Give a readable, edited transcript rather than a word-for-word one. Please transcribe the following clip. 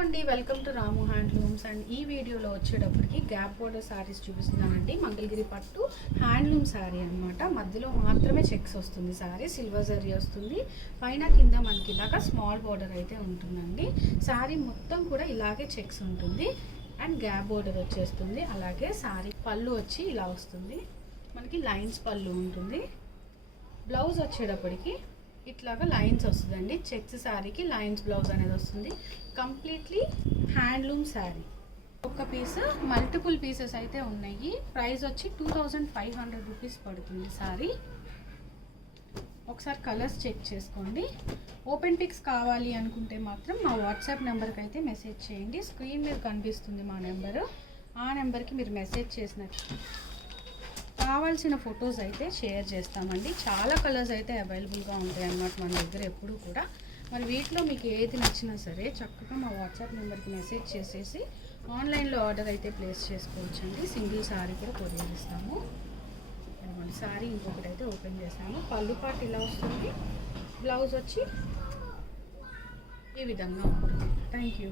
అండి, welcome to Ramu handlooms. And ఈ వీడియోలో వచ్చేటప్పటికి గ్యాప్ బోర్డర్ శారీస్ చూపిస్తున్నానండి. మంగళగిరి పట్టు హ్యాండ్లూమ్ శారీ అనమాట. మధ్యలో మాత్రమే చెక్స్ వస్తుంది. శారీ సిల్వర్ జరీ వస్తుంది. పైన కింద మనకి ఇలాగా స్మాల్ బోర్డర్ అయితే ఉంటుందండి. శారీ మొత్తం కూడా ఇలాగే చెక్స్ ఉంటుంది. అండ్ గ్యాప్ బోర్డర్ వచ్చేస్తుంది. అలాగే శారీ పళ్ళు వచ్చి ఇలా వస్తుంది. మనకి లైన్స్ పళ్ళు ఉంటుంది. బ్లౌజ్ వచ్చేటప్పటికి ఇట్లాగా లైన్స్ వస్తుందండి. చెక్స్ శారీకి లైన్స్ బ్లౌజ్ అనేది వస్తుంది. Completely handloom sari. ఒక్క పీస్ మల్టిపుల్ పీసెస్ అయితే ఉన్నాయి. ప్రైస్ వచ్చి 2500 రూపీస్ పడుతుంది శారీ. ఒకసారి కలర్స్ చెక్ చేసుకోండి. ఓపెన్ పిక్స్ కావాలి అనుకుంటే మాత్రం మా వాట్సాప్ నెంబర్కి అయితే మెసేజ్ చేయండి. స్క్రీన్ మీద కనిపిస్తుంది మా నెంబరు. ఆ నెంబర్కి మీరు మెసేజ్ చేసినట్టు కావాల్సిన ఫొటోస్ అయితే షేర్ చేస్తామండి. చాలా కలర్స్ అయితే అవైలబుల్గా ఉంటాయి అన్నమాట మన దగ్గర ఎప్పుడు కూడా. మరి వీటిలో మీకు ఏది నచ్చినా సరే చక్కగా మా వాట్సాప్ నెంబర్కి మెసేజ్ చేసేసి ఆన్లైన్లో ఆర్డర్ అయితే ప్లేస్ చేసుకోవచ్చండి. సింగిల్ శారీ కూడా కొరియర్ ఇస్తాము. శారీ ఇంకొకటి అయితే ఓపెన్ చేసాము. పళ్ళు పాటు ఇలా వస్తుంది. బ్లౌజ్ వచ్చి ఈ విధంగా ఉంటుంది. Thank you.